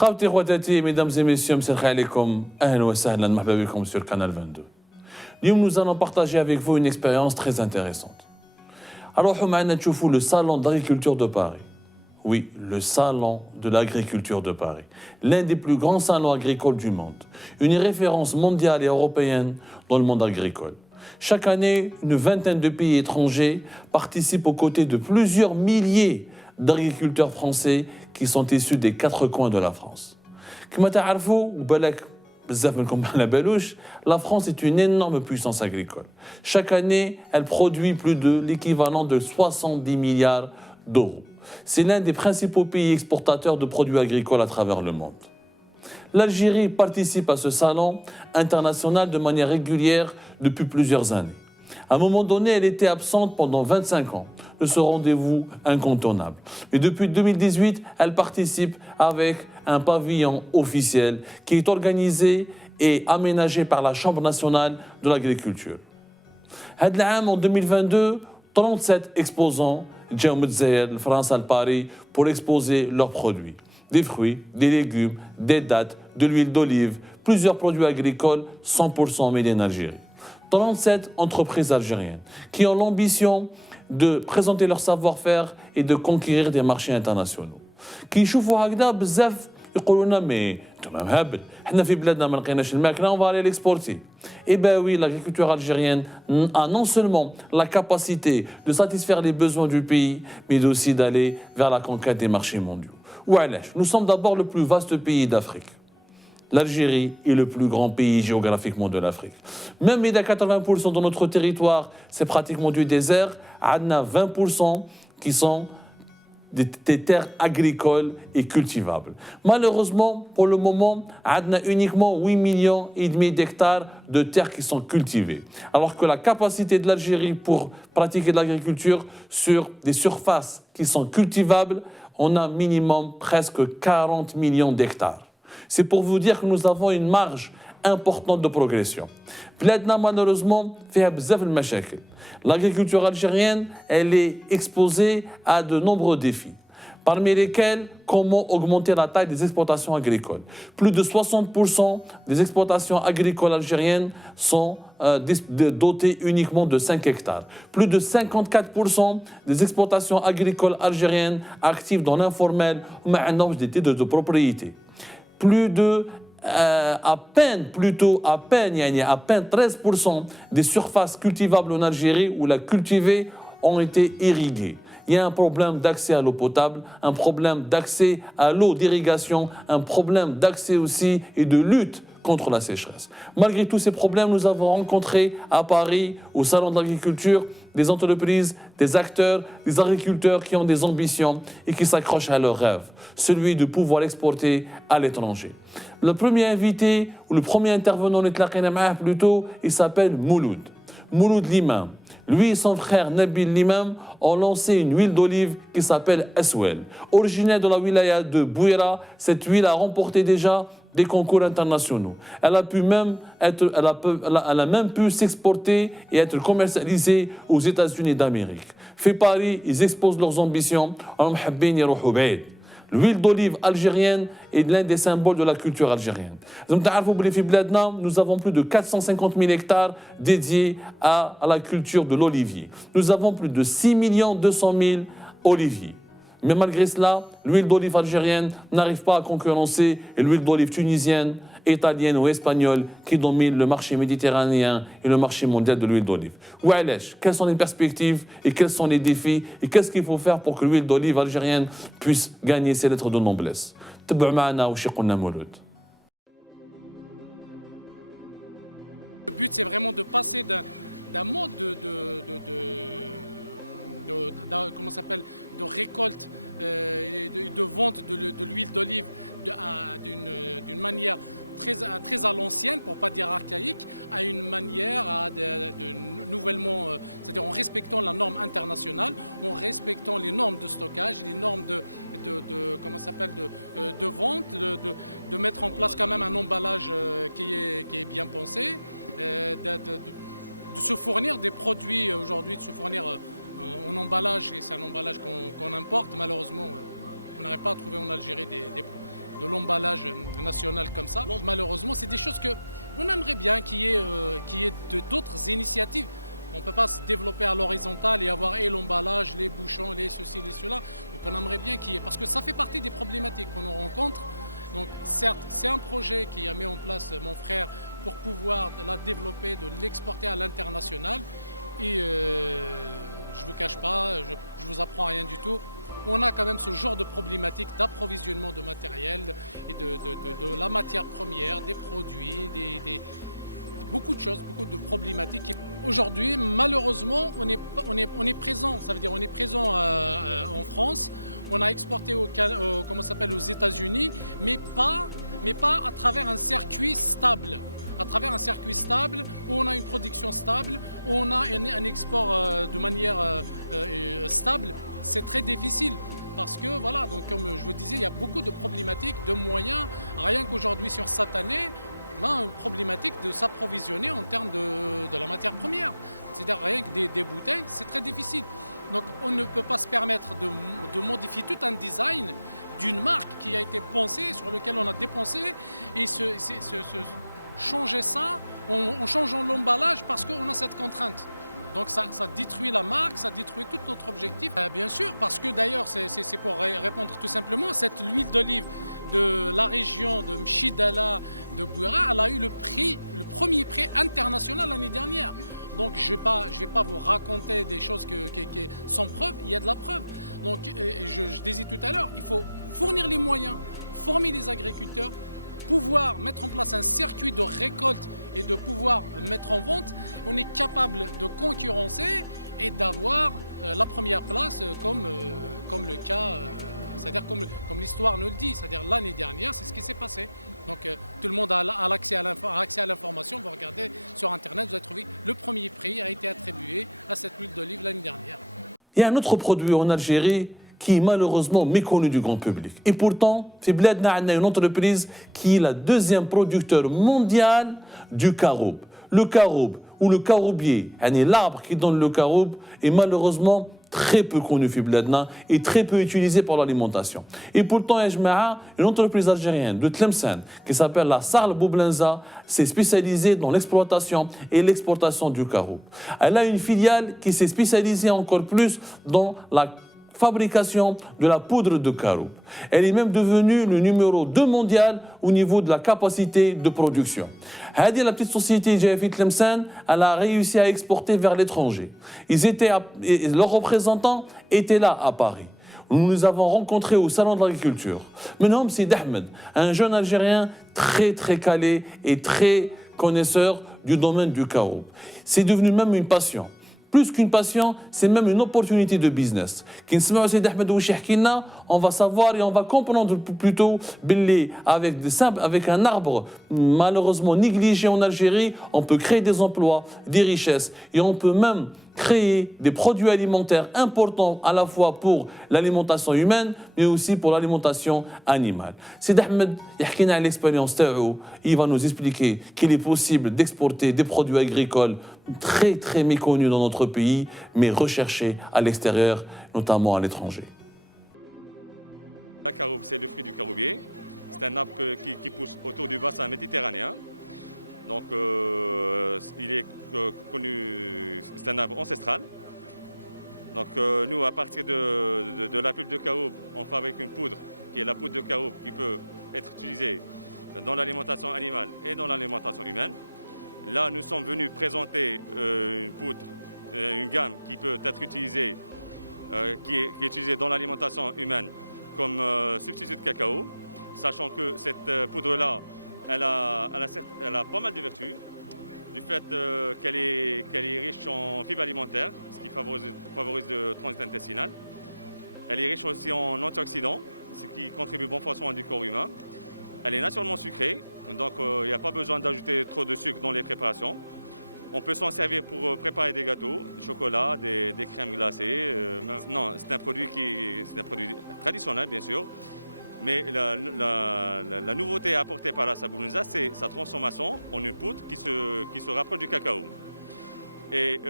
خاوتي خواتاتي mesdames et messieurs مساء عليكم اهلا وسهلا مرحبا بكم sur Canal 22. Nous allons partager avec vous une expérience très intéressante. Alors معنا تشوفوا le salon d'agriculture de Paris. Oui, le salon de l'agriculture de Paris, l'un des plus grands salons agricoles du monde, une référence mondiale et européenne dans le monde agricole. Chaque année, une vingtaine de pays étrangers participent aux côtés de plusieurs milliers d'agriculteurs français qui sont issus des quatre coins de la France. Comme la France est une énorme puissance agricole. Chaque année, elle produit plus de l'équivalent de 70 milliards d'euros. C'est l'un des principaux pays exportateurs de produits agricoles à travers le monde. L'Algérie participe à ce salon international de manière régulière depuis plusieurs années. À un moment donné, elle était absente pendant 25 ans de ce rendez-vous incontournable. Et depuis 2018, elle participe avec un pavillon officiel qui est organisé et aménagé par la Chambre nationale de l'agriculture. En 2022, 37 exposants جاوا من الجزائر لفرنسا لباريس pour exposer leurs produits. Des fruits, des légumes, des dattes, de l'huile d'olive, plusieurs produits agricoles 100% made in Algérie. 37 entreprises algériennes qui ont l'ambition de présenter leur savoir-faire et de conquérir des marchés internationaux. كي يشوفوا هكذا بزاف يقولوا لنا مي انتم مهبل حنا في بلادنا ما لقيناش الماكله on va aller l'exporter. Eh bien oui, l'agriculture algérienne a non seulement la capacité de satisfaire les besoins du pays, mais aussi d'aller vers la conquête des marchés mondiaux. Nous sommes d'abord le plus vaste pays d'Afrique. L'Algérie est le plus grand pays géographiquement de l'Afrique. Même à 80% de notre territoire, c'est pratiquement du désert. On a 20% qui sont des terres agricoles et cultivables. Malheureusement, pour le moment, on a uniquement 8,5 millions d'hectares de terres qui sont cultivées. Alors que la capacité de l'Algérie pour pratiquer de l'agriculture sur des surfaces qui sont cultivables, on a minimum presque 40 millions d'hectares. C'est pour vous dire que nous avons une marge importante de progression. بلادنا malheureusement فيها بزاف المشاكل. L'agriculture algérienne, elle est exposée à de nombreux défis, parmi lesquels comment augmenter la taille des exploitations agricoles. Plus de 60% des exploitations agricoles algériennes sont dotées uniquement de 5 hectares. Plus de 54% des exploitations agricoles algériennes actives dans l'informel ou un des titres de propriété. Plus de à peine 13% des surfaces cultivables en Algérie ou la cultivées ont été irriguées. Il y a un problème d'accès à l'eau potable, un problème d'accès à l'eau d'irrigation, un problème d'accès aussi et de lutte contre la sécheresse. Malgré tous ces problèmes, nous avons rencontré à Paris, au Salon de l'agriculture, des entreprises, des acteurs, des agriculteurs qui ont des ambitions et qui s'accrochent à leur rêve, celui de pouvoir exporter à l'étranger. Le premier invité, ou le premier intervenant, plutôt, il s'appelle Mouloud. Mouloud Limam. Lui et son frère Nabil Limam ont lancé une huile d'olive qui s'appelle Aswel. Originaire de la wilaya de Bouira, cette huile a remporté déjà des concours internationaux. Elle a même pu s'exporter et être commercialisée aux États-Unis d'Amérique. Fait Paris, ils exposent leurs ambitions. L'huile d'olive algérienne est l'un des symboles de la culture algérienne. Nous avons plus de 450 000 hectares dédiés à la culture de l'olivier. Nous avons plus de 6 200 000 oliviers. Mais malgré cela, l'huile d'olive algérienne n'arrive pas à concurrencer l'huile d'olive tunisienne, italienne ou espagnole qui domine le marché méditerranéen et le marché mondial de l'huile d'olive. Quelles sont les perspectives et quels sont les défis et qu'est-ce qu'il faut faire pour que l'huile d'olive algérienne puisse gagner ses lettres de noblesse? Le but, c'est vraiment de passer d'un mode de récolte et de vente de l'huile d'olive d'une manière très à l'ancienne, pour ne pas dire archaïque, à une manière nouvellement, c'est-à-dire en respectant la norme internationale, en respectant les normes de stockage, les normes de vente, de mettre en place quand même un emballage qui est bien pensé, de se fournir des produits aujourd'hui, de se fournir en emballage, et c'est un emballage qu'on importe. Malheureusement, on n'arrive pas à trouver en Algérie de l'emballage national comme ça. Malheureusement, c'est des choses qu'on aimerait bien qu'il y ait d'autres initiatives. On ne peut pas se développer à l'horizontale et avoir et l'emballage, les bouchons, les ceci, les cela. Donc on aimerait bien qu'il y ait, parce que ça fait partie des problématiques qu'on rencontre. Donc certes, c'est un projet qui a mis en place mon frère pour pouvoir la développer, de l'exporter à l'international. Et je ne vous cache pas, je ne vous apprends rien du tout. On a quand même ce genre de problématique d'approvisionnement de matériel et de la matière première, des produits, beaucoup de choses, beaucoup de problématiques. Aujourd'hui, malheureusement, on est présent. Ça veut dire on est présent en France. On a exporté aux États-Unis, mais pas à travers un circuit stable. À travers un circuit stable, où on a une production stable, où on a un export de manière stable, c'est très difficile. Parce que voilà, donc comme je vous disais, il y a beaucoup de problématiques, de moyens. Rien qu'aujourd'hui sur cette année, on a une problématique de s'approvisionner en termes de la matière première. C'est-à-dire rien que des bouteilles, c'est très difficile. Donc on ne peut pas se permettre de modifier tout un design d'une marque qui a été pensée, sur lequel on a dépensé, et changer ça en changeant l'emballage parce qu'on a cette contrainte. Donc ça détruit la marque, ça détruit tout notre objectif. Bien sûr, parce que d'ailleurs, c'est pour répondre tout simplement, cette huile d'olive de la région de Mchidala, de Bouira, elle a eu le premier prix international l'année dernière. Donc je vais pas vous raconter des choses qui sans preuve, il y a de la preuve. Donc je disais tout à l'heure, il faut fournir les moyens, former les agriculteurs, pouvoir mettre en place un circuit de récolte et de pouvoir mettre en vente. On est capable de concurrencer et d'avoir la première place comme le cas, c'est-à-dire comme l'histoire nous le dit, c'est-à-dire l'année dernière, c'est ce qui s'est passé. Donc tout le monde a accès à l'information, vous regardez sur Internet, vous allez trouver le premier prix a été attribué à cette huile d'olive l'année dernière. Il y a un autre produit en Algérie qui est malheureusement méconnu du grand public. Et pourtant, c'est Bledna, on a une entreprise qui est la deuxième producteur mondial du caroub. Le caroub ou le caroubier, l'arbre qui donne le caroub, est malheureusement très peu connu في بلادنا et très peu utilisé pour l'alimentation. Et pourtant, une entreprise algérienne de Tlemcen qui s'appelle la Sarl Boublenza s'est spécialisée dans l'exploitation et l'exportation du caroub. Elle a une filiale qui s'est spécialisée encore plus dans la fabrication de la poudre de caroub. Elle est même devenue le numéro 2 mondial au niveau de la capacité de production. La petite société JFI Tlemcen, elle a réussi à exporter vers l'étranger. Leurs représentants étaient là à Paris. Nous les avons rencontrés au Salon de l'Agriculture. Maintenant, c'est Ahmed, un jeune Algérien très très calé et très connaisseur du domaine du caroub. C'est devenu même une passion. Plus qu'une passion, c'est même une opportunité de business. On va savoir et on va comprendre plutôt avec un arbre malheureusement négligé en Algérie, on peut créer des emplois, des richesses et on peut même créer des produits alimentaires importants à la fois pour l'alimentation humaine mais aussi pour l'alimentation animale. C'est Ahmed qui a l'expérience, il va nous expliquer qu'il est possible d'exporter des produits agricoles très très méconnus dans notre pays mais recherchés à l'extérieur, notamment à l'étranger. La caroube, c'est le fruit du caroubier. C'est un arbre qui pousse autour du bassin méditerranéen. Donc il est connu, c'est un arbre ancestral. Donc nous, à partir de la pulpe de caroube, on fabrique une poudre qui est la poudre de caroube qui peut être utilisée dans l'alimentation animale et dans l'alimentation humaine. Là, nous sommes venus présenter une poudre, une gamme qui peut être utilisée, qui est utilisée dans l'alimentation humaine comme substitut de cacao, sachant que cette poudre-là, elle a pas mal de vertus, du fait qu'elle est riche en fibres alimentaires, ce qui favorise le transit intestinal. Elle est riche aussi en antioxydants, ce qui contribue au bon fonctionnement du corps humain. Elle est naturellement sucrée, donc il n'y a pas besoin d'ajouter trop de sucre dans les préparations. On peut s'en servir pour préparer des gâteaux, du chocolat, des crèmes glacées. Non, c'est un produit traditionnel, bien sûr. Mais la nouveauté apportée par la Boublenza, c'est sa transformation en une poudre qui se rapproche du cacao. Et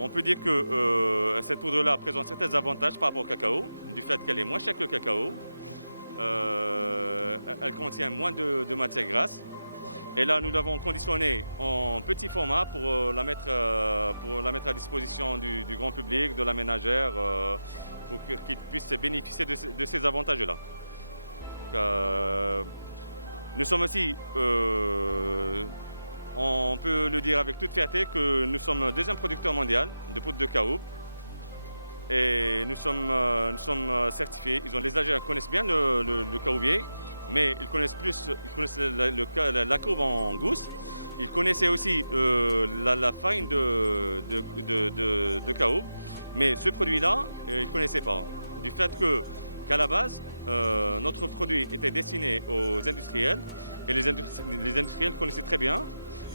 on peut dire que cette poudre-là présente certains avantages par rapport au cacao, du fait qu'elle est moins chère que le cacao. elle contient moins de matière grasse. Et là, nous l'avons conditionnée en petit format pour la mettre à disposition du grand public, de la ménagère, pour qu'ils puissent bénéficier de ces avantages-là. Nous sommes aussi, on peut le dire avec toute fierté, que nous sommes le deuxième producteur mondial de poudre de caoub. Et nous sommes certifiés. Les Algériens connaissent bien le caoubier, mais ils connaissent la caoub en gousse. Ils connaissaient aussi la farine de caoub, mais ce produit-là, ils ne connaissaient pas. Du fait qu'à la base, notre produit était destiné aux industriels, et les industriels connaissaient très bien.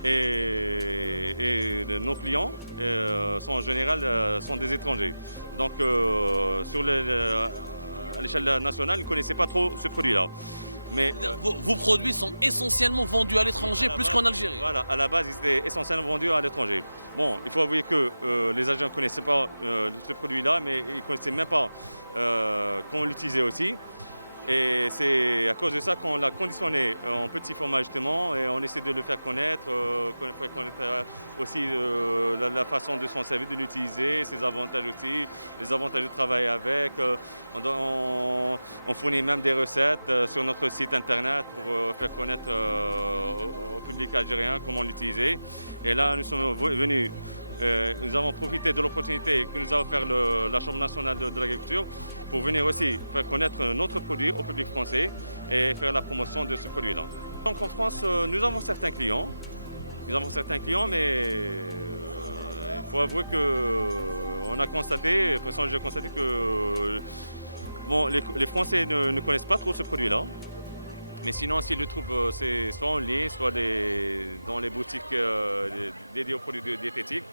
Et nos clients sont en général des étrangers. Donc à l'échelle nationale, ils ne connaissaient pas trop ce produit-là. Mais Vos produits sont essentiellement vendus à l'étranger plus qu'en Algérie. Voilà, à la base, ils étaient essentiellement vendus à l'étranger. Bon, il faut avouer que les Algériens ne connaissaient pas ce produit-là, mais ils ne connaissaient même pas comment l'utiliser aussi. Et c'est à cause de ça qu'on l'a conditionné en petit format justement, et on essaie de le faire connaître, aussi la façon de s'en servir, de l'utiliser, ses avantages aussi, les avantages de travailler avec. On fournit même des recettes sur notre site internet pour faire connaître au public algérien comment l'utiliser. Et là, nous sommes venus. Nous avons profité de l'opportunité que nous a offert la Chambre nationale de l'agriculture pour venir aussi faire connaître notre produit au public français et faire la promotion de ce produit-là. Donc en France, nous avons certains clients, mais il faut avouer qu'on a constaté, personnellement j'ai constaté que les Français ne connaissent pas trop ce produit-là. Mais sinon, s'ils le trouvent, c'est soit en ligne, soit dans les boutiques dédiées aux produits diététiques.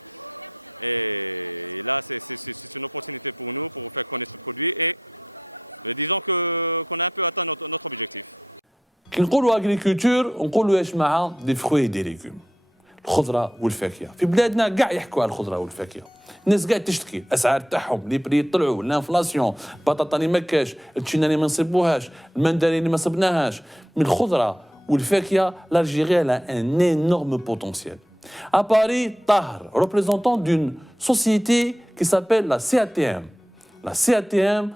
Et là, c'est une opportunité pour nous pour faire connaître ce produit. Et disons qu'on a un peu atteint notre objectif. كي نقولوا agriculture نقولوا ايش معها دي فروي دي ليغوم الخضره والفاكهه في بلادنا كاع يحكوا على الخضره والفاكهه الناس قاعد تشتكي اسعار تاعهم لي بري طلعوا الانفلاسيون بطاطا اللي ما كاش التشينا اللي ما نصيبوهاش المندرين اللي ما صبناهاش من الخضره والفاكهه l'Algérie a un énorme potentiel. À Paris, Tahar, représentant d'une société qui s'appelle la CATM. La CATM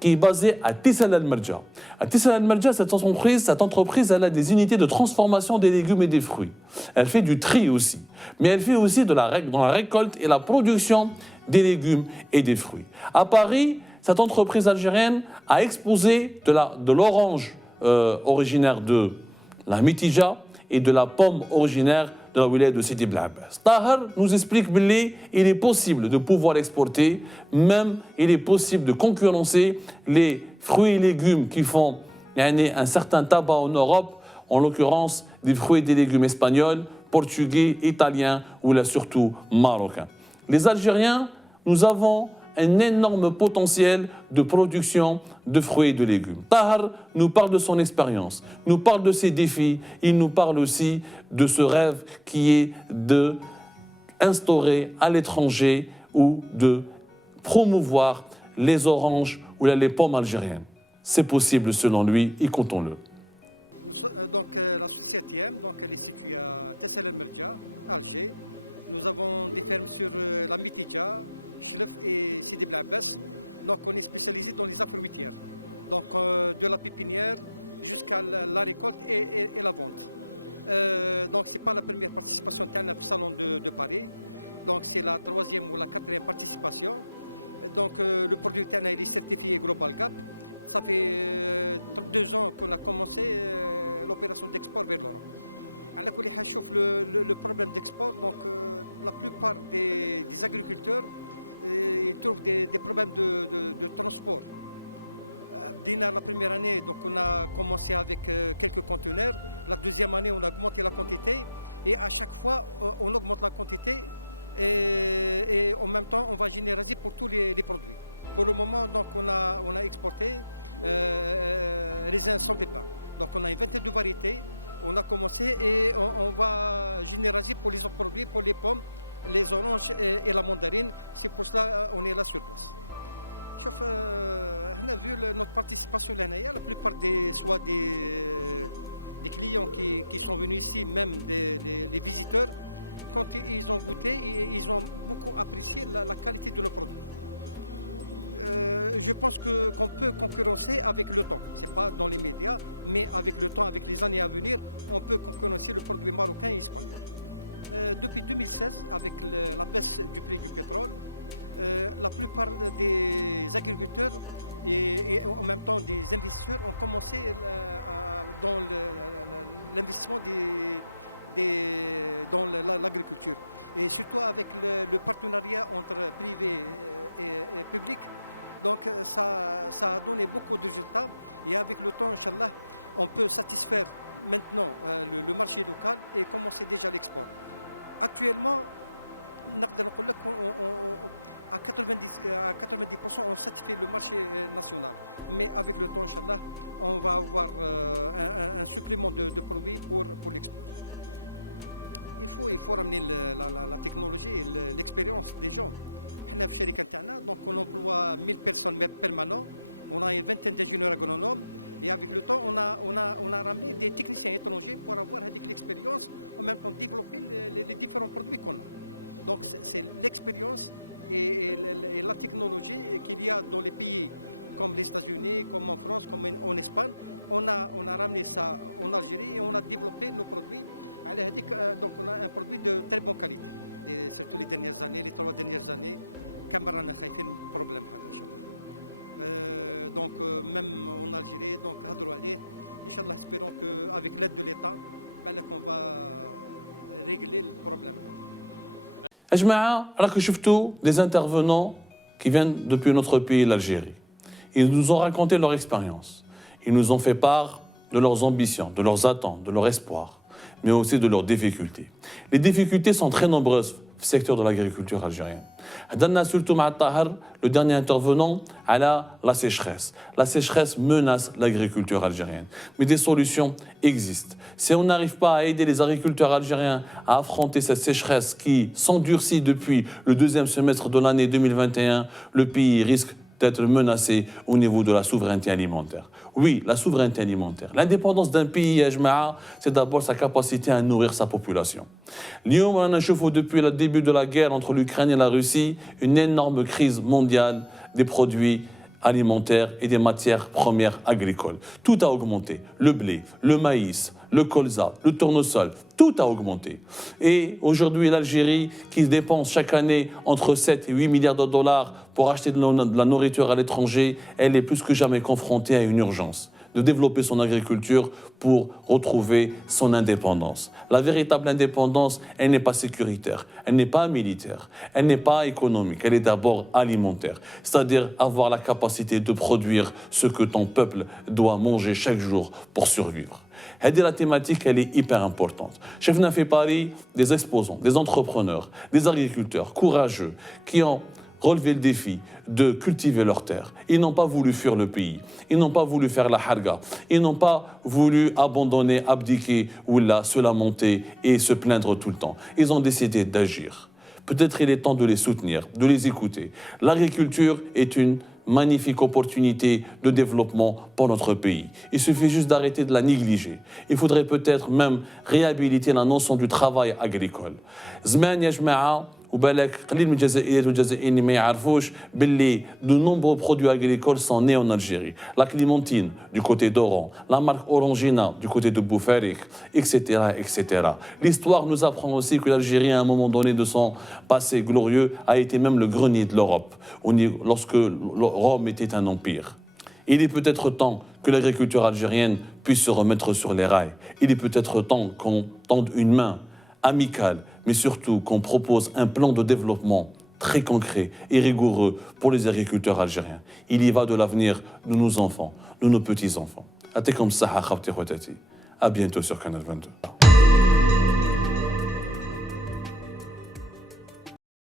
qui est basée à Tissal al-Merja. À Tissal al-Merja, cette entreprise, elle a des unités de transformation des légumes et des fruits. Elle fait du tri aussi. Mais elle fait aussi dans la récolte et la production des légumes et des fruits. À Paris, cette entreprise algérienne a exposé de l'orange originaire de la Mitija et de la pomme originaire de la wilaya de Sidi Bel Abbas. Tahar nous explique qu'il est possible de pouvoir exporter, même il est possible de concurrencer les fruits et légumes qui font un certain tabac en Europe, en l'occurrence des fruits et des légumes espagnols, portugais, italiens ou là surtout marocains. Les Algériens, nous avons un énorme potentiel de production de fruits et de légumes. Tahar nous parle de son expérience, nous parle de ses défis, il nous parle aussi de ce rêve qui est d'instaurer à l'étranger ou de promouvoir les oranges ou les pommes algériennes. C'est possible selon lui et comptons-le. Donc la société, donc elle est située à Tessel el-Merja, Alger. Nous avons des fermes sur la Mitija, Chlef et Sidi Bel Abbas. Donc on est spécialisé dans les afro-fruitières. Donc de la pépinière jusqu'à la récolte et la vente. Donc ce n'est pas la première participation au salon de Paris. Donc c'est la troisième ou la quatrième participation. Donc le produit il est certifié Global Gap. Ça fait 2 ans qu'on a commencé l'opération d'export vers l'Europe. Le problème d'export, donc la plupart des agriculteurs ils trouvent des problèmes de transport. La première année, donc on a commencé avec quelques conteneurs. La deuxième année, on a augmenté la quantité. Et à chaque fois, on augmente la quantité et en même temps, on va généraliser pour tous les produits. Pour le moment, donc, on a exporté raisins sans pépins. Donc on a une vingtaine de variétés. On a commencé et on va généraliser pour les autres produits, pour les pommes, les oranges et la mandarine. C'est pour cela qu'on est là sur place. شوف هنا vu notre participation لهنايا la plupart des clients qui sont venus ici, même les visiteurs, quand ils ont goûté, ils ont beaucoup apprécié la qualité de nos produits. Je pense qu'on peut concurrencer avec le temps. Ce n'est pas dans les médias, mais avec le temps, avec les années à venir, on peut concurrencer le produit marocain et espagnol. Depuis 2016, avec la baisse du prix du pétrole, la plupart des agriculteurs et en même temps des investisseurs ont commencé dans l'investissement dans l'agriculture. Et surtout avec le partenariat entre privé et public. Donc ça a donné beaucoup de résultats. Et avec le temps, Inch'Allah, on peut satisfaire maintenant le marché local et commencer déjà l'export. Actuellement, à 90%, on satisfait le marché national. Mais avec le temps, Inch'Allah, on va avoir un supplément de produits pour l'export. Il faut ramener la technologie et l'expérience des gens. Donc on emploie 1000 personnes permanentes, on a une vingtaine d'ingénieurs agronomes et avec le temps on a ramené des techniciens étrangers pour avoir l'expérience, en même temps développer les différents produits qu'on a. Donc c'est l'expérience et la technologie qu'il y a dans les pays comme les États-Unis, comme en France, comme en Espagne. On a ramené ça en Algérie et on a développé nos produits. Donc on a un produit de très bonne qualité. Surtout les dernières années, les 3 dernières années, Cameroun a fait un problème. Donc même en Algérie, donc Inch'Allah, espérons qu'avec l'aide de l'État, on va régler le problème. Ajma'a, راكم شفتوا des intervenants qui viennent depuis notre pays, l'Algérie. Ils nous ont raconté leur expérience. Ils nous ont fait part de leurs ambitions, de leurs attentes, de leurs espoirs, mais aussi de leurs difficultés. Les difficultés sont très nombreuses dans le secteur de l'agriculture algérienne. Hadanna surtout Ma'at Tahar, le dernier intervenant, à la sécheresse. La sécheresse menace l'agriculture algérienne. Mais des solutions existent. Si on n'arrive pas à aider les agriculteurs algériens à affronter cette sécheresse qui s'endurcit depuis le 2e semestre de l'année 2021, le pays risque d'être menacé au niveau de la souveraineté alimentaire. Oui, la souveraineté alimentaire. L'indépendance d'un pays, c'est d'abord sa capacité à nourrir sa population. Lyon, on a depuis le début de la guerre entre l'Ukraine et la Russie, une énorme crise mondiale des produits alimentaires et des matières premières agricoles. Tout a augmenté. Le blé, le maïs, le colza, le tournesol, tout a augmenté. Et aujourd'hui, l'Algérie, qui dépense chaque année entre 7 et 8 milliards de dollars pour acheter de la nourriture à l'étranger, elle est plus que jamais confrontée à une urgence de développer son agriculture pour retrouver son indépendance. La véritable indépendance, elle n'est pas sécuritaire, elle n'est pas militaire, elle n'est pas économique, elle est d'abord alimentaire. C'est-à-dire avoir la capacité de produire ce que ton peuple doit manger chaque jour pour survivre. La thématique, elle est hyper importante. Chef n'a fait Paris des exposants, des entrepreneurs, des agriculteurs courageux qui ont relevé le défi de cultiver leurs terres. Ils n'ont pas voulu fuir le pays. Ils n'ont pas voulu faire la harga. Ils n'ont pas voulu abandonner, abdiquer ou se lamenter et se plaindre tout le temps. Ils ont décidé d'agir. Peut-être il est temps de les soutenir, de les écouter. L'agriculture est une magnifique opportunité de développement pour notre pays. Il suffit juste d'arrêter de la négliger. Il faudrait peut-être même réhabiliter la notion du travail agricole. Zman ya jma'a وبالك قليل من الجزائريات والجزائريين ما يعرفوش باللي de nombreux produits agricoles sont nés en Algérie. La clémentine du côté d'Oran, la marque Orangina du côté de Boufarik, etc., etc. L'histoire nous apprend aussi que l'Algérie, à un moment donné de son passé glorieux, a été même le grenier de l'Europe, lorsque Rome était un empire. Il est peut-être temps que l'agriculture algérienne puisse se remettre sur les rails. Il est peut-être temps qu'on tende une main amicale, mais surtout qu'on propose un plan de développement très concret et rigoureux pour les agriculteurs algériens. Il y va de l'avenir de nos enfants, de nos petits-enfants. À bientôt sur Canal 22.